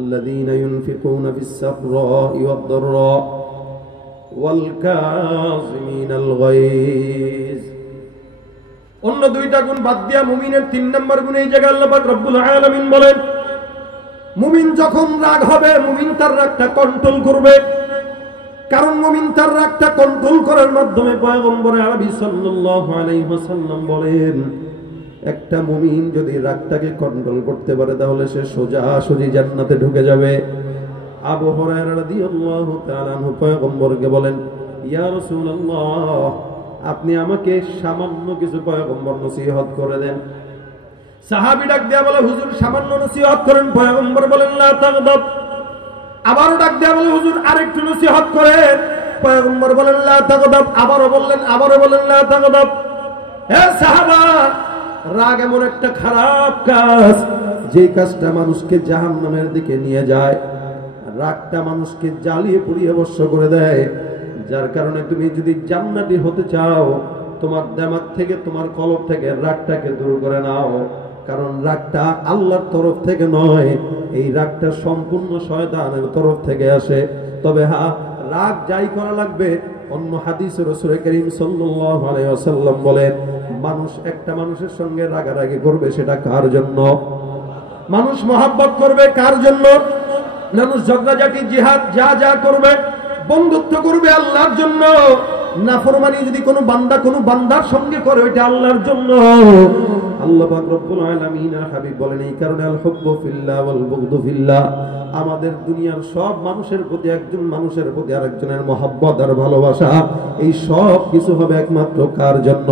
الذين ينفقون في السراء والضراء والكاظمين الغيظ। অন্য দুইটা গুণ বাদ দিয়া মুমিনের 3 নম্বর গুণ এই জায়গায় আল্লাহ পাক রব্বুল আলামিন বলেন, মুমিন যখন রাগ হবে মুমিন তার রাগটা কন্ট্রোল করবে। কারণ মুমিন তার রাগটা কন্ট্রোল করার মাধ্যমে পয়গম্বর আরবি সাল্লাল্লাহু আলাইহি ওয়াসাল্লাম বলেন, একটা মুমিন যদি রাগটাকে কন্ট্রোল করতে পারে তাহলে সে সোজাসুজি জান্নাতে ঢুকে যাবে। আবু হুরায়রা রাদিয়াল্লাহু তাআলা আনহু পয়গম্বরকে বলেন, ইয়া রাসূলুল্লাহ, আপনি আমাকে সামান্য কিছু পয়গম্বর নসিহত করে দেন। সাহাবী ডাক দিয়া বলে, হুজুর সামান্য নসিহত করেন। পয়গম্বর বলেন, লা তাগদাব। আবারও ডাক দিয়া বলে, হুজুর আরেকটু নসিহত করেন। পয়গম্বর বলেন, লা তাগদাব। আবারও বললেন, লা তাগদাব। হে সাহাবা, রাগ এমন একটা খারাপ কাজ, যে কাজটা মানুষকে জাহান্নামের দিকে নিয়ে যায়। রাগটা মানুষকে জ্বালিয়ে পুড়িয়ে ভস্ম করে দেয়। যার কারণে তুমি যদি জান্নাতি হতে চাও, তোমার দিমাগ থেকে, তোমার কলব থেকে রাগটাকে দূর করে নাও। কারণ রাগটা আল্লাহর তরফ থেকে নয়, এই রাগটা সম্পূর্ণ শয়তানের তরফ থেকে আসে। তবে হ্যাঁ, রাগ যাই করা লাগবে। অন্য হাদিসে রাসূল করিম সাল্লাল্লাহু আলাইহি ওয়াসাল্লাম বলেন, মানুষ একটা মানুষের সঙ্গে রাগারাগি করবে, সেটা কার জন্য? মানুষ মহব্বত করবে কার জন্য? মানুষ ঝগড়াঝাটি, জিহাদ যা করবে, বন্ধুত্ব করবে আল্লাহর জন্য। নাফরমানি যদি কোনো বান্দা কোনো বান্দার সঙ্গে করে, ওইটা আল্লাহর জন্য। আল্লাহ পাক রব্বুল আলামিনের হাবিব বলেন, এই কারণে আল হুব্বু ফিল্লাহ ওয়াল বুগদু ফিল্লাহ, আমাদের দুনিয়ার সব মানুষের প্রতি একজন মানুষের প্রতি আরেকজনের মহব্বত আর ভালোবাসা, এই সব কিছু হবে একমাত্র কার জন্য?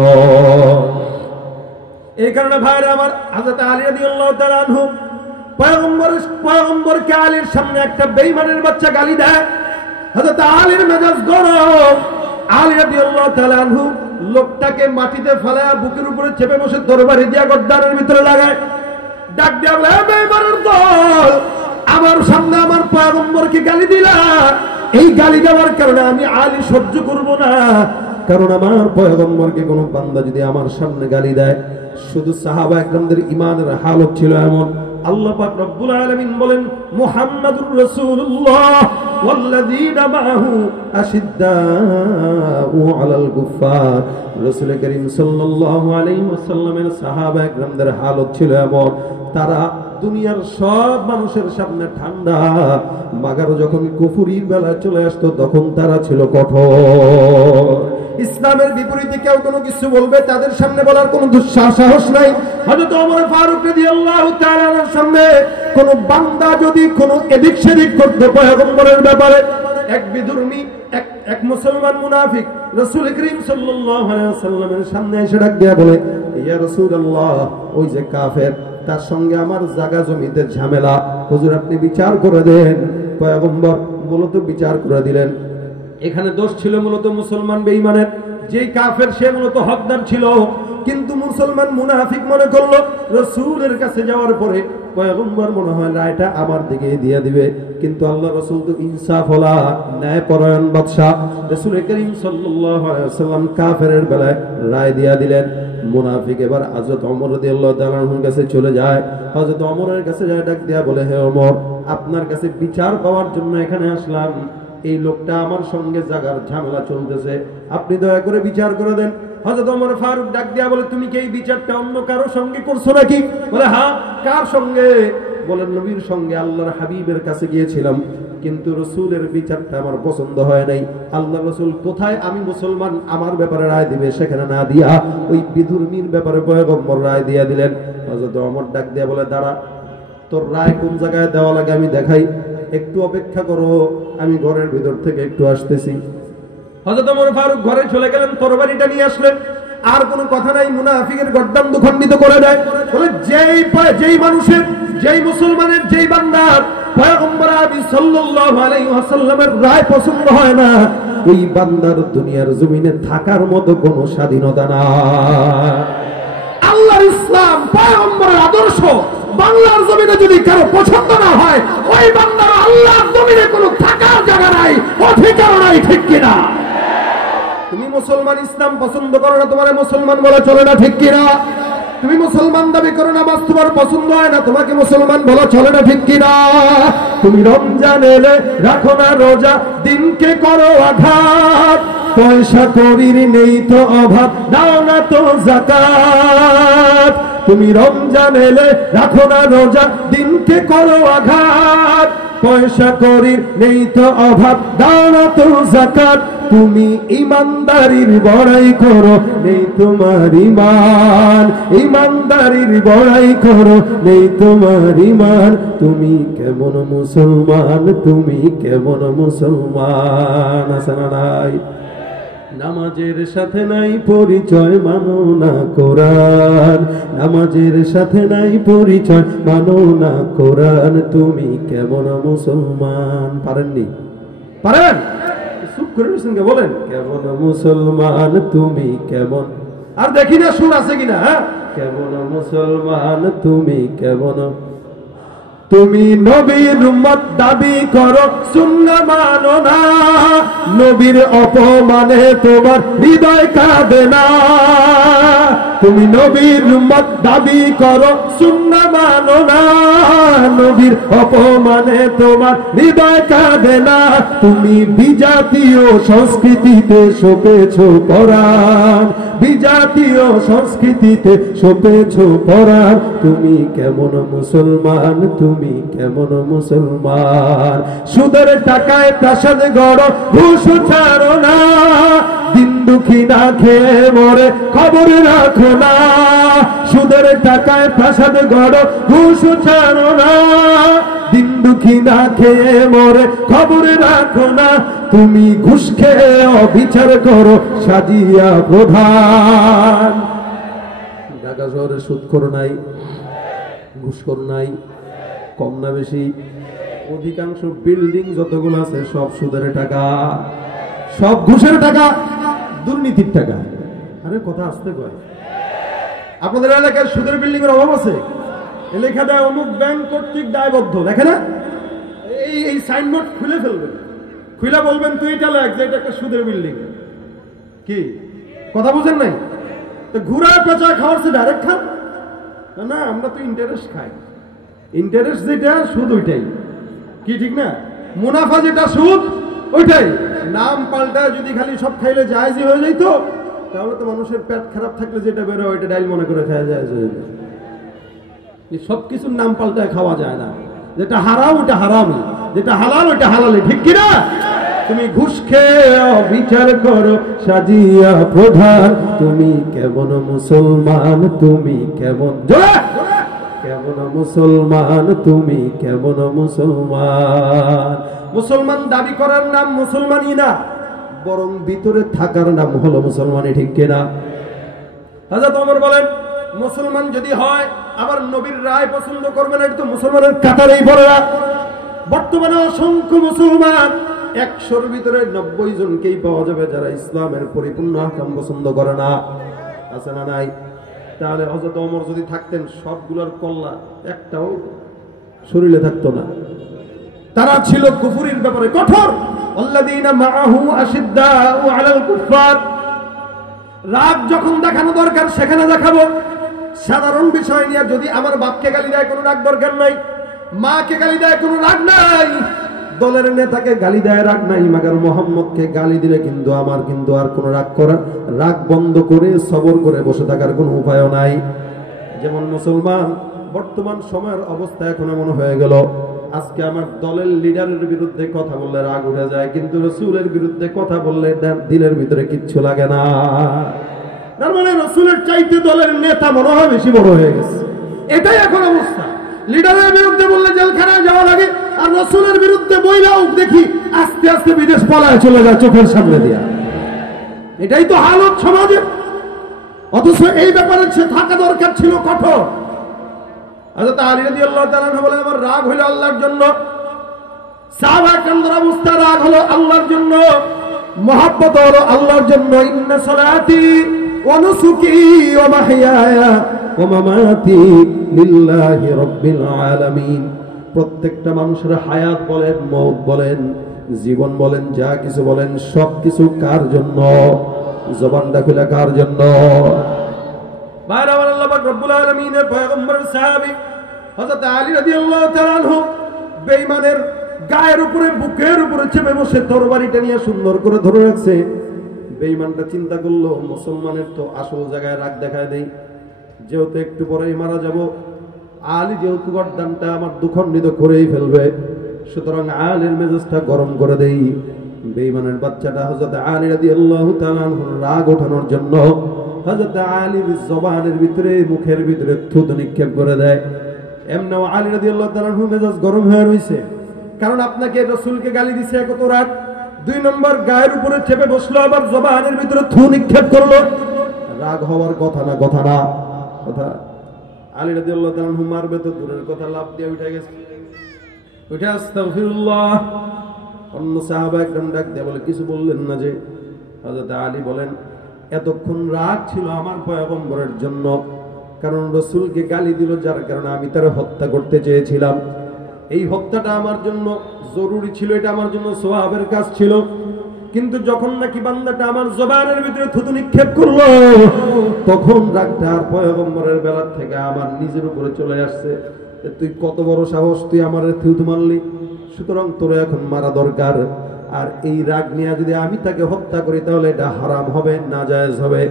এই কারণে ভাইরা আমার, হযরত আলী রাদিয়াল্লাহু তাআলা আনহু পয়গম্বরকে আলীর সামনে একটা বেঈমানের বাচ্চা গালি দেয়। হযরত আলীর মেজাজ গরম। আলী রাদিয়াল্লাহু তাআলা আনহু লোকটাকে মাটিতে ফেলায়া বুকের উপরে চেপে বসে তরবারি দিয়া গর্দানের ভিতরে লাগায়। ডাক দিয়া বলে, বেঈমানের দল, আমার সামনে আমার পয়গম্বরকে গালি দিলা। এই গালি দেওয়ার কারণে আমি আলী সহ্য করব না। কারণ আমার পয়গম্বরকে কোন বান্দা যদি আমার সামনে গালি দেয়, শুধু সাহাবা একরামদের ঈমানের হালত ছিল এমন। আল্লাহ পাক রব্বুল আলামিন বলেন, মুহাম্মাদুর রাসূলুল্লাহ ওয়াল্লাযীনা মাআহু আশিদ্দাউ আলাল কুফার। রাসূল করিম সাল্লাল্লাহু আলাইহি ওয়াসাল্লামের সাহাবা একরামদের হালত ছিল এমন, তারা দুনিয়ার সব মানুষের সামনে ঠান্ডা, মাগার যখন কুফরির বেলা চলে আসতো তখন তারা ছিল কঠোর। ইসলামের বিপরীতে কেউ কোনো কিছু বলবে, তাদের সামনে বলার কোনো দুঃসাহস নাই। হযরত ওমর ফারুক রাদিয়াল্লাহু তাআলার সামনে কোন বান্দা যদি কোনো এদিক সেদিক করতে পয়গম্বরের ব্যাপারে, এক বিধর্মী এক মুসলমান মুনাফিক রাসূল করিম সাল্লাল্লাহু আলাইহি ওয়াসাল্লামের সামনে এসে ডাক দিয়া বলে, ইয়া রাসূলুল্লাহ, ওই যে কাফের, তার সঙ্গে আমার জায়গা জমিতে ঝামেলা, হুজুর আপনি বিচার করে দেন। পয়গম্বর মূলত বিচার করে দিলেন। এখানে দোষ ছিল মূলত মুসলমান বেঈমানের। যেই কাফের সে মূলত হকদার ছিল, কিন্তু মুসলমান মুনাফিক মনে করলো রাসূলের কাছে যাওয়ার পরে পয়গম্বর মনে হয় রায়টা আমার দিকে দিয়ে দিবে। কিন্তু আল্লাহ রাসূল তো ইনসাফওয়ালা, ন্যায়পরায়ণ বাদশা। রাসূল করিম সাল্লাল্লাহু আলাইহি ওয়াসাল্লাম কাফেরের বেলায় রায় দিয়া দিলেন। মুনাফিক এবার হযরত ওমর রাদিয়াল্লাহু তাআলার কাছে চলে যায়। হযরত ওমরের কাছে যায়, ডাক দিয়া বলে, হে ওমর, আপনার কাছে বিচার পাওয়ার জন্য এখানে আসলাম। এই লোকটা আমার সঙ্গে জাগার ঝামেলা চলতেছে, আপনি দয়া করে বিচার করে দেন। হযরত ওমর ফারুক ডাক দিয়া বলে, তুমি কি এই বিচারটা অন্য কারো সঙ্গে করছো নাকি? বলে, হ্যাঁ। কার সঙ্গে? বলেন, নবীর সঙ্গে, আল্লাহর হাবিবের কাছে গিয়েছিলাম, কিন্তু রাসূলের বিচারটা আমার পছন্দ হয় নাই। আল্লাহ রাসূল কোথায় আমি মুসলমান আমার ব্যাপারে রায় দিবে সেখানে না দিয়া ওই বিধর্মীর ব্যাপারে পয়গম্বর রায় দিয়া দিলেন। হযরত ওমর ডাক দিয়া বলে, দাঁড়া, তোর রায় কোন জায়গায় দেওয়া লাগে আমি দেখাই, একটু অপেক্ষা করো, আমি ঘরের ভিতর থেকে একটু আসতেছি। হযরত ওমর ফারুক ঘরে চলে গেলেন, তরবারিটা নিয়ে আসলেন। আর কোনো কথা নাই, মুনাফিকের গর্দান দুখণ্ডিত করে দেয়। বলে, যেই মানুষের, যেই মুসলমানের, যেই বান্দার পয়গম্বর আরবি সাল্লাল্লাহু আলাইহি ওয়াসাল্লামের রায় পছন্দ হয় না, ওই বান্দার দুনিয়ার জমিনে থাকার মতো কোনো স্বাধীনতা নাই। আল্লাহর ইসলাম, পয়গম্বরের আদর্শ বাংলার জমিনে যদি কারো পছন্দ না হয়, ওই বান্দার আল্লাহর জমিনে কোনো থাকার জায়গা নাই, অধিকার নাই, ঠিক কিনা? তুমি মুসলমান, ইসলাম পছন্দ করো না, তোমার মুসলমান বলা চলে না, ঠিক কিনা? তুমি মুসলমান দাবি করো না, বাস তোমার পছন্দ হয় না, তোমাকে মুসলমান বলা চলে না, ঠিক কিনা? তুমি রমজান এলে রাখো না রোজা, দিনকে করো আঘাত, পয়সা করির নেই তো অভাব, দাও না তো যাকাত। তুমি রমজান এলে রাখো না রোজা, দিনকে করো আঘাত, পয়সা করির নেই তো অভাব, দাও না তো যাকাত। তুমি ইমানদারির বড়াই করো, নেই তোমার ঈমান, ইমানদারির বড়াই করো, নেই তোমার ঈমান। তুমি কেমন মুসলমান, তুমি কেমন মুসলমান? আছে না নাই? নামাজের সাথে নাই পরিচয়, মানো না কোরআন, নামাজের সাথে নাই পরিচয়, মানো না কোরআন। তুমি কেমন মুসলমান? পারেননি? পারেন? চুপ করে রয়েছেন, বলেন কেমন মুসলমান তুমি কেমন? আর দেখি না সুর আছে কিনা। হ্যাঁ, কেমন মুসলমান তুমি কেমন? তুমি নবীর উম্মত দাবি করো, সুন্নাহ মানো না, নবীর অপমানে তোমার হৃদয় কাঁদে না। তুমি নবীর উম্মত দাবি করো, সুন্নাহ মানো না, নবীর অপমানে তোমার হৃদয় কাঁদে না। তুমি বিজাতীয় সংস্কৃতিতে সপেছো কোরআন, বিজাতীয় সংস্কৃতিতে সপেছো কোরআন। তুমি কেমন মুসলমান, তুমি কেমন মুসলমান? সুদের টাকায় প্রাসাদ গড়ো, ঘুষ ছাড়ো না, দিন দুঃখী না খেয়ে মরে খবর রাখো না। সুদের টাকায় প্রাসাদ গড়ো, ঘুষ ছাড়ো না, দিন দুঃখী না খেয়ে মরে খবর রাখো না। তুমি ঘুষ খেয়ে অবিচার করো, সাজিয়া প্রধান। ঢাকা শহরে সুদখোর নাই, ঘুষখোর নাই, কম না বেশি? অধিকাংশ বিল্ডিং যতগুলো আছে সব সুদের টাকা, সব ঘুষের টাকা, দুর্নীতির টাকা। আরে কথা আসতে কয়। আপনাদের এলাকায় সুদের বিল্ডিং এর অভাব আছে? লেখা দেয় অমুক ব্যাংক কর্তৃক দায়বদ্ধ, দেখে না? এই সাইনবোর্ড খুলে ফেলবেন, খুলে বলবেন তুই এটা লেখ যে এটা একটা সুদের বিল্ডিং। কি কথা বুঝেন নাই? তো ঘুরা পেঁচা খাওয়ার সে ডাইরেক্ট খান না, আমরা তো ইন্টারেস্ট খাই। ইন্টারেস্ট যেটা সুদ ওইটাই, কি ঠিক না? মুনাফা যেটা সুদ ওইটাই। নাম পাল্টায় যদি খালি সব খাইলে জায়েজই হয়ে যাইতো, তাহলে তো মানুষের পেট খারাপ থাকলে যেটা বেরোয় ওইটা ডাইল মনে করে খাওয়া যায়। সব কিছুর নাম পাল্টায় খাওয়া যায় না। যেটা হারাম ওটা হারামি, যেটা হালাল ওটা হালালে, ঠিক কিনা? তুমি ঘুষ খেয়ে বিচার করো, সাজিয়া প্রধান। তুমি কেমন মুসলমান, তুমি কেমন? কেমন মুসলমান তুমি কেমন মুসলমান? মুসলমান দাবি করার নাম মুসলমানই না, বরং ভিতরে থাকার নাম হলো মুসলমানই, ঠিক কিনা? হযরত ওমর বলেন, মুসলমান যদি হয় আবার নবীর রায় পছন্দ করবে না, এটা তো মুসলমানের কাতারেই পড়ে না। বর্তমানে অসংখ্য মুসলমান, 100-র ভিতরে 90 জনকেই পাওয়া যাবে যারা ইসলামের পরিপূর্ণ আহকাম পছন্দ করে না। আছে না নাই? তাহলে হযরত ওমর যদি থাকতেন, সবগুলোর কল্লা একটাও শরীরে থাকতো না। তারা ছিল কুফরির ব্যাপারে কঠোর। আল্লাযীনা মাআহু আশিদ্দাউ আলাল কুফার। রাগ যখন দেখানো দরকার সেখানে দেখাবো। সাধারণ বিষয় নিয়ে যদি আমার বাপকে গালি দেয় কোনো রাগ দরকার নাই, মাকে গালি দেয় কোনো রাগ নাই, দলের নেতাকে গালি দেয় রাগ নাই, মাগার মোহাম্মদকে গালি দিলে কিন্তু আমার কিন্তু আর কোনো রাগ করা, রাগ বন্ধ করে সবর করে বসে থাকার কোনো উপায়ও নাই। যেমন মুসলমান বর্তমান সময়ের অবস্থা এখন এমন হয়ে গেল, আজকে আমার দলের লিডারের বিরুদ্ধে কথা বললে রাগ উঠে যায়, কিন্তু রাসূলের বিরুদ্ধে কথা বললে দিলের ভিতরে কিচ্ছু লাগে না। তার মানে রাসূলের চাইতে দলের নেতা মনে হয় বেশি বড় হয়ে গেছে। এটাই এখন অবস্থা। লিডারের বিরুদ্ধে বললে জেলখানায় যাওয়া লাগে, আর রাসূলের বিরুদ্ধে বইলাও দেখি আস্তে আস্তে বিদেশ পলায় চলে যায় চোখের সামনে দিয়া। এটাই তো হালত সমাজে। অথচ এই ব্যাপারে সে থাকা দরকার ছিল কঠোর। হযরত আলী রাদিয়াল্লাহু তাআলা বলেন, আমার রাগ হলো আল্লাহর জন্য, সাহাবা কেরামের অবস্থা রাগ হলো আল্লাহর জন্য, মহব্বত হলো আল্লাহর জন্য। ইন্না সালাতি ওয়া নুসুকি ওয়া মাহইয়ায়া ওয়া মামাতি লিল্লাহি রাব্বিল আলামিন। প্রত্যেকটা মানুষের হায়াত বলেন, মওত বলেন, জীবন বলেন, যা কিছু বলেন, সবকিছু কার জন্য? জবানটা খুলে কার জন্য? বাইরে আল্লাহ পাক রব্বুল আলামিনের পয়গম্বর সাহাবী হযরত আলী রাদিয়াল্লাহু তাআলা আনহু বেঈমানের গায়ের উপরে বুকের উপরে চেপে বসে তরবারিটা নিয়ে সুন্দর করে ধরে রাখছে। বেঈমানটা চিন্তা করলো মুসলমানের তো আসল জায়গায় রাগ দেখায় দেই, যেহেতু একটু পরেই মারা যাব, আলী যেহেতু গর্দানটা আমার দুখণ্ডিত করেই ফেলবে, সুতরাং আলীর মেজাজটা গরম করে দেই। বেঈমানের বাচ্চাটা হযরত আলী রাদিয়াল্লাহু তাআলা আনহুর রাগ ওঠানোর জন্য হযরত আলীর জবানের ভিতরে মুখের ভিতরে থুতু নিক্ষেপ করে দেয়। এমনও আলী রাদিয়াল্লাহু তাআলা আনহুর মেজাজ গরম হয়ে রইছে, কারণ আপনাকে রাসূলকে গালি দিছে কত রাগ, 2 নম্বর গায়ের উপরে চেপে বসলো, আবার জবানের ভিতরে থু নিক্ষেপ করলো। রাগ হওয়ার কথা না, কথা না, কথা। আলী রাদিয়াল্লাহু তাআলা আনহু মারবে তো দূরের কথা, লাফ দিয়ে উঠে গেছে, উঠে আস্তাগফিরুল্লাহ। অন্য সাহাবা একদম ডাক দিয়ে বলে, কিছু বললেন না যে? হযরত আলী বলেন, এতক্ষণ রাগ ছিল আমার পয়গম্বরের জন্য, কারণ রাসূলকে গালি দিল, যার কারণে আমি তার হত্যা করতে চেয়েছিলাম। এই হত্যাটা আমার জন্য জরুরি ছিল, এটা আমার জন্য সওয়াবের কাজ ছিল। কিন্তু যখন নাকি বান্দাটা আমার জবানের ভিতরে থুতু নিক্ষেপ করলো, তখন রাগটা আর পয়গম্বরের বেলা থেকে আমার নিজের উপরে চলে আসছে। তুই কত বড় সাহস, তুই আমার থুতু মারলি, সুতরাং তোর এখন মারা দরকার। আর এই রাগ নিয়ে যদি আমি তাকে হত্যা করি তাহলে এটা হারাম হবে, নাজায়েজ হবে।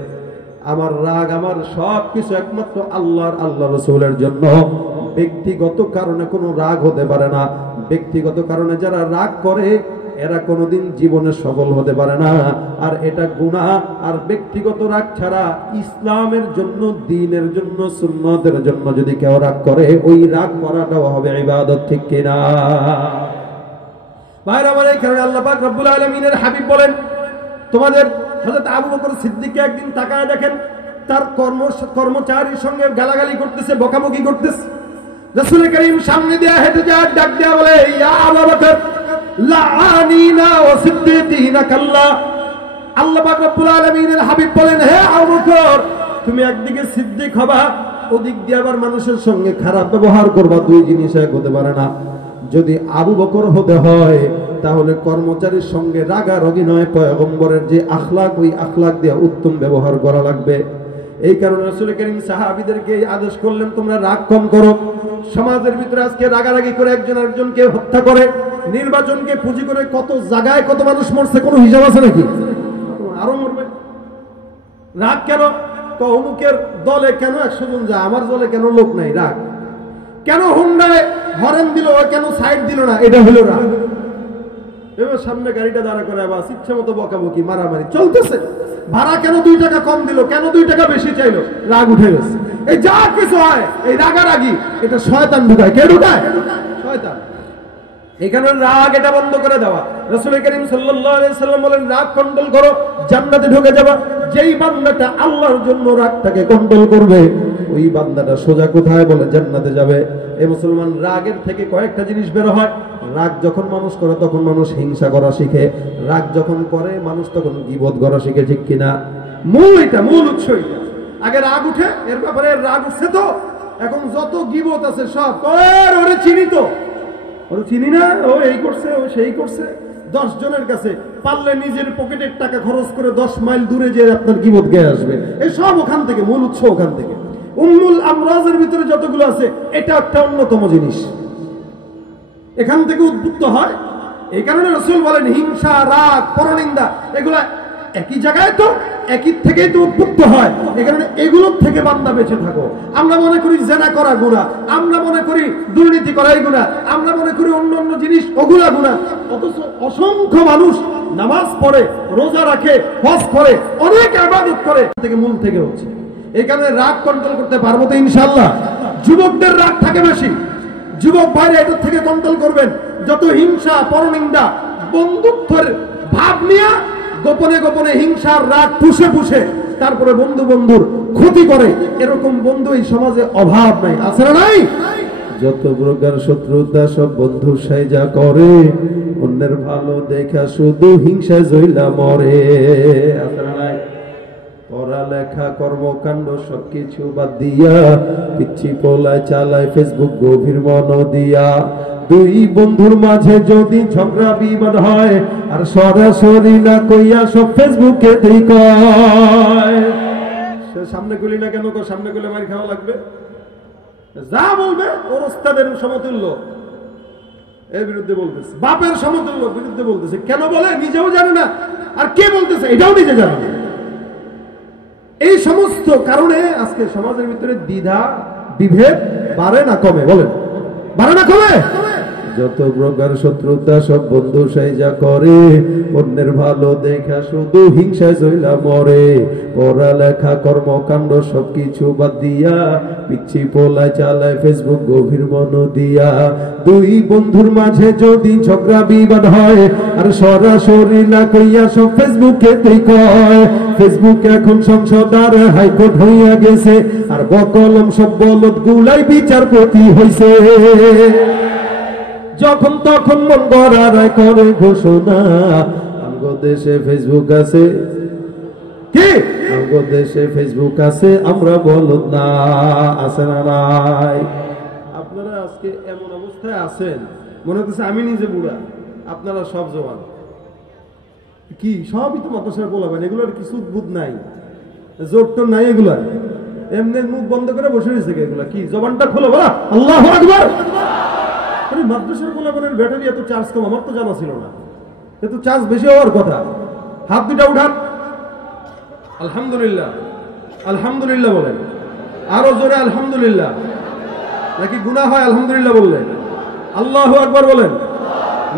আমার রাগ, আমার সবকিছু একমাত্র আল্লাহর, আল্লাহ রাসূলের জন্য। ব্যক্তিগত কারণে কোনো রাগ হতে পারে না। ব্যক্তিগত কারণে যারা রাগ করে এরা কোনোদিন জীবনে সফল হতে পারে না, আর এটা গুনাহ। আর ব্যক্তিগত রাগ ছাড়া ইসলামের জন্য, দ্বীনের জন্য, সুন্নতের জন্য যদি কেউ রাগ করে, ওই রাগ করাটাও হবে ইবাদত, ঠিক কিনা? ভাইরা আমার, এই কারণে আল্লাহ পাক রব্বুল আলামিনের হাবিব বলেন, তোমাদের হযরত আবু বকর সিদ্দিককে একদিন তাকায় দেখেন, তার কর্মচারীর সঙ্গে গালাগালি করতেছে, বকাবকি করতেছে। রাসূল করিম সামনে দিয়ে হেঁটে যায়, ডাক দিয়া বলে, ইয়া আবু বকর লাআনিনা ওয়া সিদ্দিকিনা কাল্লা। আল্লাহ পাক রব্বুল আলামিনের হাবিব বলেন, হে আবু বকর, তুমি একদিকে সিদ্দিক হবা, ওদিক দিয়ে আবার মানুষের সঙ্গে খারাপ ব্যবহার করবা, দুই জিনিস এক হতে পারে না। যদি আবু বকর হতে হয় তাহলে কর্মচারীর সঙ্গে রাগারাগি নয়, পয়গম্বরের যে আখলাক, ওই আখলাক দিয়ে উত্তম ব্যবহার করা লাগবে। এই কারণে রাসূল করিম সাহাবীদেরকে আদেশ করলেন, তোমরা রাগ কম করো। সমাজের ভিতরে আজকে রাগারাগি করে একজন আরেকজনকে হত্যা করে, নির্বাচনকে পুঁজি করে কত জায়গায় কত মানুষ মরছে, কোনো হিসাব আছে নাকি? আরো মরবে। রাগ কেন? তো অমুকের দলে কেন 100 জন যায়, আমার দলে কেন লোক নাই? রাগ কেন? হুন্ডায় হরেন দিল, কেন সাইড দিল না? এটা হলো রাগ। এবার সামনে গাড়িটা দাঁড়া করে আবার ইচ্ছা মতো বকাবকি, মারামারি চলতেছে। ভাড়া কেন 2 টাকা কম দিল, কেন 2 টাকা বেশি চাইলো? রাগ উঠে গেছে। এই যা কিছু হয়, এই রাগারাগি, এটা শয়তান ঢুকায়। কে ঢুকায়? শয়তান। এখানে রাগ এটা বন্ধ করে দেওয়া। রাসূল করিম সাল্লাল্লাহু আলাইহি সাল্লাম বলেন, রাগ কন্ট্রোল করো, জান্নাতে ঢুকে যাবা। যেই বান্দাটা আল্লাহর জন্য রাগটাকে কন্ট্রোল করবে, ওই বান্দাটা সোজা কোথায়? বলে জান্নাতে যাবে। এই মুসলমান, রাগের থেকে কয়েকটা জিনিস বের হয়। রাগ যখন মানুষ করে তখন মানুষ হিংসা করা শিখে, রাগ যখন করে মানুষ তখন গীবত করা শিখে, ঠিক কিনা? মূল এটা, মূল উৎস এটা। আগে রাগ উঠে, এর ব্যাপারে রাগ উঠছে তো এখন যত গীবত আছে সব, ওরে চিনি তো, ওরে চিনি না, ও এই করছে, ও সেই করছে। 10 জনের কাছে পারলে নিজের পকেটের টাকা খরচ করে 10 মাইল দূরে যে আপনার গীবত গেয়ে আসবে। এই সব ওখান থেকে, মূল উৎস ওখান থেকে। উম্মুল আমরাজের ভিতরে যতগুলো আছে, এটা একটা অন্যতম জিনিস, এখান থেকে উদ্বুদ্ধ হয়। এই কারণে রাসূল বলেন, হিংসা, রাগ, পরনিন্দা এগুলা একই জায়গায় তো, একই থেকেই তো উদ্বুদ্ধ হয়। এই কারণে এগুলোর থেকে বান্দা বেঁচে থাকো। আমরা মনে করি জেনা করা গুনাহ, আমরা মনে করি দুর্নীতি করাই গুনাহ, আমরা মনে করি অন্য অন্য জিনিস ওগুলা গুনাহ। অথচ অসংখ্য মানুষ নামাজ পড়ে, রোজা রাখে, হজ করে, অনেক ইবাদত করে, থেকে মূল থেকে হচ্ছে। এই কারণে রাগ কন্ট্রোল করতে পারবো তো ইনশাআল্লাহ। যুবকদের রাগ থাকে বেশি, যুবক ভাইরা এটার থেকে কন্ট্রোল করবেন। যত হিংসা, পরনিন্দা, বন্ধুত্বের ভাব নিয়ে গোপনে গোপনে হিংসার রাগ পুষে পুষে তারপরে বন্ধু বন্ধুর ক্ষতি করে, এরকম বন্ধু এই সমাজে অভাব নাই, আছে না নাই? যত প্রকার শত্রুতা সব বন্ধু সাইজা করে, অন্যের ভালো দেখা শুধু হিংসা জইলা মরে, আছে না নাই? পড়ালেখা, কর্মকাণ্ড সবকিছু বাদ দিয়া পিচ্ছি পোলায় চালায় ফেসবুক গভীর মন দিয়া। 2 বন্ধুর মাঝে যদি ঝগড়া বিবাদ হয়, আর সরাসরি না কইয়া সব ফেসবুকে কয়। সে সামনে গুলি না কেন, সামনে গুলি মার খাওয়া লাগবে, যা বলবে ওর ওস্তাদের সমতুল্য। এর বিরুদ্ধে বলতেছে, বাপের সমতুল্য বিরুদ্ধে বলতেছে। কেন বলে? নিজেও জানে না, আর কে বলতেছে এটাও নিজে জানে না। এই সমস্ত কারণে আজকে সমাজের ভিতরে দ্বিধা বিভেদ বাড়ে না কমে? বলেন, বাড়ে না কমে? যত প্রকার শত্রুতা সব বন্ধু সাইজা করে, অন্যের ভালো দেখা শুধু হিংসায় জইলা মরে। পড়ালেখা কর্মকাণ্ড সবকিছু বাদ দিয়া পিচ্ছি পোলায় চালায় ফেসবুক গভীর মন দিয়া। দুই বন্ধুর মাঝে যদি ঝগড়া বিবাদ হয়, আর সরাসরি না কইয়া সব ফেসবুকেতেই কয়। ফেসবুক এখন সংসদ আর হাইকোর্ট হইয়া গেছে, আর বকলম সব বলদ গুলাই বিচারপতি হইছে। যখন তখন মন গড়ায় করে ঘোষণা, আমগো দেশে ফেসবুক আছে। কি আমগো দেশে ফেসবুক আছে, আমরা বলদ না? আছে না নাই? আপনারা আজকে এমন অবস্থায় আছেন, মনে হচ্ছে আমি নিজে বুড়া, আপনারা সব জওয়ান। কি সবই তো মাদ্রাসার বলাবেন, এগুলোর কিছু উদ্ভুত নাই, জোর টোর নাই এগুলা। এমনি মুখ বন্ধ করে বসে রয়েছে এগুলা। কি জবানটা খোলো, বলা আল্লাহু আকবার। মাদ্রাসার গোলাপনের ব্যাটারি এত চার্জ কম, আমার তো জানা ছিল না। এত চার্জ বেশি হওয়ার কথা। হাত দুটা উঠান, আলহামদুলিল্লাহ, আলহামদুলিল্লাহ বলেন। আরো জোরে আলহামদুলিল্লাহ। নাকি গুনাহ হয় আলহামদুলিল্লাহ বললেন? আল্লাহু আকবার বলেন।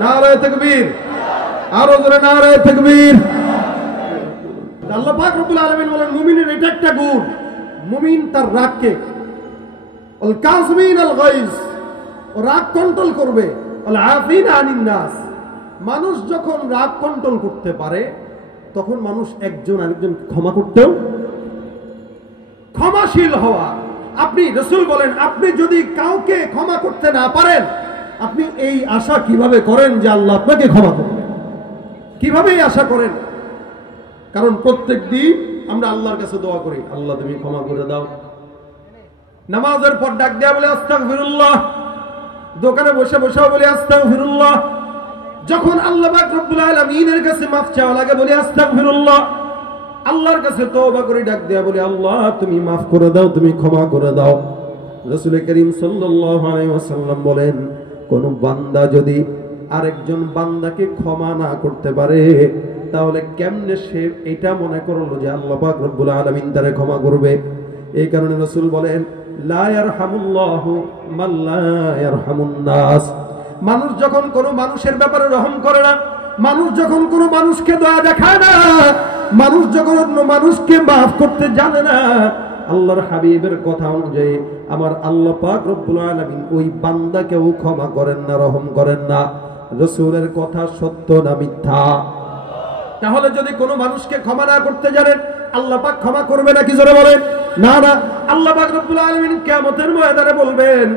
নারায়ে তাকবীর। আরো জোরে নারায়ে তাকবীর। আল্লাহ পাক রব্বুল আলামিন বলেন, মুমিনের এটা একটা গুণ, মুমিন তার রাগকে, আল কাযমিন আল গায়জ, রাগ কন্ট্রোল করবে। মানুষ যখন রাগ কন্ট্রোল করতে পারে, তখন মানুষ একজন আরেকজন ক্ষমা করতেও, ক্ষমাশীল হওয়া। আপনি রাসূল বলেন, আপনি যদি কাউকে ক্ষমা করতে না পারেন, আপনি এই আশা কিভাবে করেন যে আল্লাহ আপনাকে ক্ষমা করবেন? কিভাবে এই আশা করেন? কারণ প্রত্যেক দিন আমরা আল্লাহর কাছে দোয়া করি, আল্লাহ তুমি ক্ষমা করে দাও। নামাজের পর ডাক দেয়া বলে আস্তাগফিরুল্লাহ। দোকানে বসে বসেও বলি আস্তাগফিরুল্লাহ। যখন আল্লাহ পাক রব্বুল আলামিনের কাছে মাফ চাওয়া লাগে বলি আস্তাগফিরুল্লাহ। আল্লাহর কাছে তওবা করে ডাক দেয়া বলি আল্লাহ তুমি মাফ করে দাও, তুমি ক্ষমা করে দাও। রাসূল করিম সাল্লাল্লাহু আলাইহি ওয়াসাল্লাম বলেন, কোন বান্দা যদি আরেকজন বান্দাকে ক্ষমা না করতে পারে, তাহলে কেমনে সে এটা মনে করলো যে আল্লাহ পাক রব্বুল আলামিন তারে ক্ষমা করবে? এই কারণে রাসূল বলেন, লা ইয়ারহামুল্লাহু মান লা ইয়ারহামুন নাস। মানুষ যখন কোনো মানুষের ব্যাপারে রহম করে না, মানুষ যখন কোনো মানুষকে দয়া দেখায় না, মানুষ যখন অন্য মানুষকে মাফ করতে জানে না, আল্লাহর হাবিবের কথা অনুযায়ী আমার আল্লাহ পাক রব্বুল আলামিন ওই বান্দাকেও ক্ষমা করেন না, রহম করেন না। রাসূলের কথা সত্য না মিথ্যা? তাহলে যদি কোনো মানুষকে ক্ষমা না করতে জানেন, আল্লাহ পাক ক্ষমা করবে নাকি? জোরে বলেন। না না, আল্লাহ পাক রব্বুল আলামিন কিয়ামতের ময়দানে বলবেন,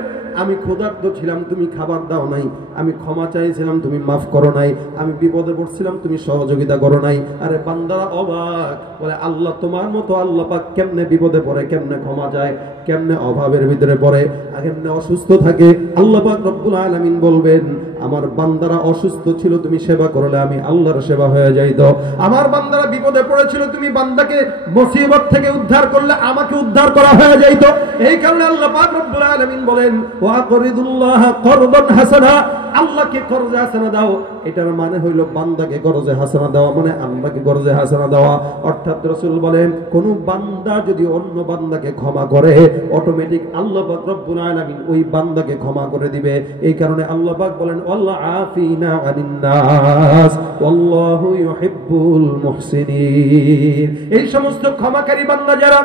আমি ক্ষুধার্ত ছিলাম, তুমি খাবার দাও নাই। আমি ক্ষমা চাইছিলাম, তুমি মাফ করো নাই। আমি বিপদে পড়ছিলাম, তুমি সহযোগিতা করো নাই। আরে বান্দারা অবাক, বলে আল্লাহ তোমার মতো আল্লাহ পাক কেমনে বিপদে পড়ে, কেমনে ক্ষমা চায়, কেমনে অভাবের ভিতরে পড়ে, কেমনে অসুস্থ থাকে। আল্লাহ পাক রব্বুল আলামিন বলবেন, আমার বান্দারা অসুস্থ ছিল, তুমি সেবা করলে আমি আল্লাহর সেবা হয়ে যাইতো। আমার বান্দারা বিপদে পড়েছিল, তুমি বান্দাকে মুসিবত থেকে উদ্ধার করলে আমাকে উদ্ধার করা হয়ে যাইতো। এই কারণে আল্লাহ পাক রব্বুল আলামিন বলেন, ওয়া করিদুল্লাহ করদান হাসানা, আল্লাহকে করজে হাসানা দাও। এটার মানে হইল বান্দাকে করজে হাসানা দেওয়া, মানে আল্লাহকে করজে হাসানা দেওয়া। অর্থাৎ রাসূল বলেন, কোন বান্দা যদি অন্য বান্দাকে ক্ষমা করে, অটোমেটিক আল্লাহ পাক রব্বুল আলামিন ওই বান্দাকে ক্ষমা করে দিবে। এই কারণে আল্লাহ পাক বলেন, আল্লাহ আফিনা আনিন নাস আল্লাহু ইউহিব্বুল মুহসিনিন। এই সমস্ত ক্ষমাকারী বান্দা যারা,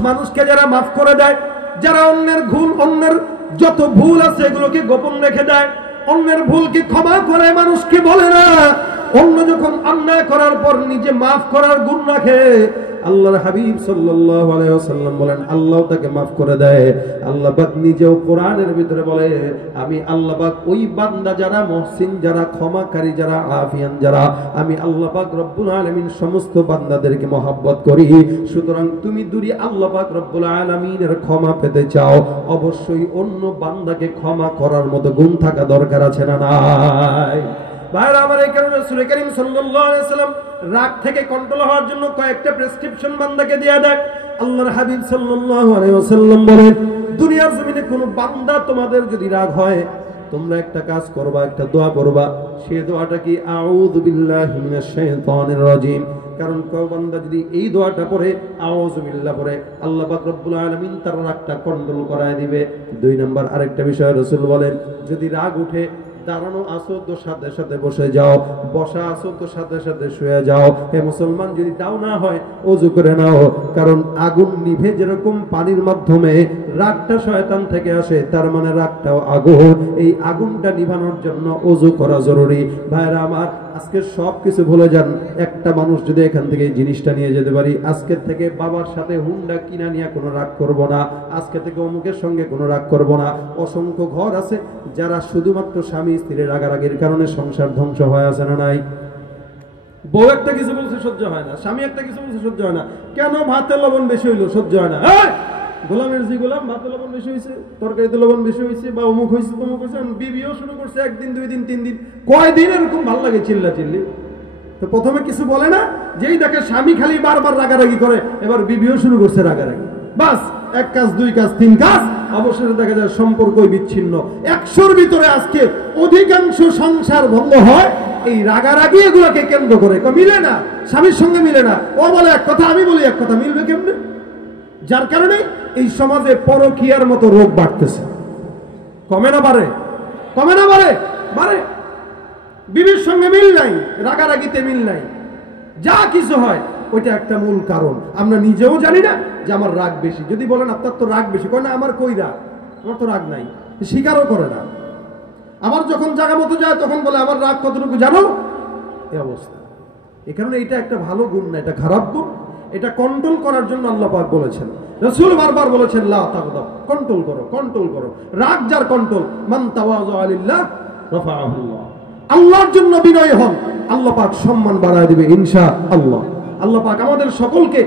মানুষকে যারা মাফ করে দেয়, যারা অন্যের যত ভুল আছে এগুলোকে গোপন রেখে দেয়, অন্যের ভুলকে ক্ষমা করে মানুষকে বলে না, অন্য যখন অন্যায় করার পর নিজে মাফ করার গুণ রাখে, আল্লাহর হাবিব সাল্লাল্লাহু আলাইহি ওয়াসাল্লাম বলেন আল্লাহ তাকে মাফ করে দেয়। আল্লাহ পাক নিজেও কোরআনের ভিতরে বলে, আমি আল্লাহ পাক ওই বান্দা যারা মুহসিন, যারা ক্ষমাকারী, যারা আফিয়ান, যারা, আমি আল্লাহ পাক রব্বুল আলামিন সমস্ত বান্দাদেরকে মহব্বত করি। সুতরাং তুমি যদি আল্লাহ পাক রব্বুল আলামিনের ক্ষমা পেতে চাও, অবশ্যই অন্য বান্দাকে ক্ষমা করার মতো গুণ থাকা দরকার আছে না নাই? ভাইরা আমার, এই কারণে রাসূল করিম সাল্লাল্লাহু আলাইহি ওয়াসাল্লাম রাগ থেকে কন্ট্রোল হওয়ার জন্য কয়েকটা প্রেসক্রিপশন বান্দাকে দেয়া দেয়। আল্লাহর হাবিব সাল্লাল্লাহু আলাইহি ওয়াসাল্লাম বলেন, দুনিয়ার জমিনে কোন বান্দা তোমাদের যদি রাগ হয়, তোমরা একটা কাজ করবা, একটা দোয়া করবা। সেই দোয়াটা কি? আউযু বিল্লাহি মিনাশ শাইতানির রাজিম। কারণ কেউ বান্দা যদি এই দোয়াটা পড়ে, আউযু বিল্লাহ পড়ে, আল্লাহ পাক রব্বুল আলামিন তার রাগটা কন্ট্রোল করায় দিবে। 2 নাম্বার আরেকটা বিষয় রাসূল বলেন, যদি রাগ উঠে, দাঁড়ানো আসো তো সাথে সাথে বসে যাও, বসা আসো তো সাথে সাথে শুয়ে যাও। হে মুসলমান, যদি তাও না হয় ওযু করে নাও। কারণ আগুন নিভে যেরকম পানির মাধ্যমে রাগটা শয়তান থেকে আসে, তার মানে রাগটাও আগুন। এই আগুনটা নিভানোর জন্য ওযু করা জরুরি। ভাইরা আমার, আজকে সব কিছু ভুলে যান। একটা মানুষ যদি এখান থেকে এই জিনিসটা নিয়ে যেতে পারি, আজকের থেকে বাবার সাথে হুন্ডা কিনা নিয়ে কোনো রাগ করব না, আজকে থেকে অমুকের সঙ্গে কোনো রাগ করব না। অসংখ্য ঘর আছে যারা শুধুমাত্র স্বামী স্ত্রীর রাগারাগির কারণে সংসার ধ্বংস হয়ে আছে না নাই? বউ একটা কিছু বলছে সহ্য হয় না, স্বামী একটা কিছু বলছে সহ্য হয় না, কেন ভাতে লবণ বেশি হইলো সহ্য হয় না। গোলামের জি গোলাম, ভাতে লবণ বেশি হয়েছে, তরকারিতে লবণ বেশি হয়েছে, বা অমুক হয়েছে তমুক হয়েছে। বিবিও শুরু করছে 1 দিন 2 দিন 3 দিন, কয়দিন এরকম ভালো লাগে চিল্লা চিল্লি। তো প্রথমে কিছু বলে না, যেই দেখে স্বামী খালি বারবার রাগারাগি করে, এবার বিবিও শুরু করছে রাগারাগি। বাস 1 কাজ 2 কাজ 3 কাজ, অবশেষে দেখা যায় সম্পর্কই বিচ্ছিন্ন। 100-র ভিতরে আজকে অধিকাংশ সংসার ভঙ্গ হয় এই রাগারাগি এগুলোকে কেন্দ্র করে। মিলে না, স্বামীর সঙ্গে মিলে না, ও বলে এক কথা, আমি বলি এক কথা, মিলবে কেমনে? যার কারণে এই সমাজে পরকীয়ার মতো রোগ বাড়তেছে। কমে না বাড়ে? কমে না বাড়ে? বাড়ে। বিবির সঙ্গে মিল নাই, রাগারাগিতে মিল নাই, যা কিছু হয় ওইটা একটা মূল কারণ। আমরা নিজেও জানি না যে আমার রাগ বেশি। যদি বলেন আপনার তো রাগ বেশি, কয় না আমার কই রাগ, আমার তো রাগ নাই, স্বীকারও করে না। আবার যখন জায়গা মতো যায় তখন বলে আমার রাগ কতটুকু জানো, এই অবস্থা। এই কারণে এটা একটা ভালো গুণ না, এটা খারাপ গুণ। এটা কন্ট্রোল করার জন্য আল্লাহ পাক বলেছেন, রাসূল বারবার বলেছেন, লা তাগদাব, কন্ট্রোল করো, কন্ট্রোল করো। রাগ যার কন্ট্রোল, মান তাওয়াযা লিল্লাহ রাফাআহুল্লাহ। আল্লাহর জন্য বিনয় হন, আল্লাহ পাক সম্মান বাড়ায় দিবে ইনশাআল্লাহ। আল্লাহ পাক আমাদের সকলকে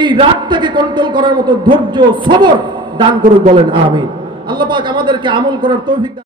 এই রাগটাকে কন্ট্রোল করার মতো ধৈর্য, সবর দান করুক, বলেন আমিন। আল্লাহ পাক আমাদেরকে আমল করার তৌফিক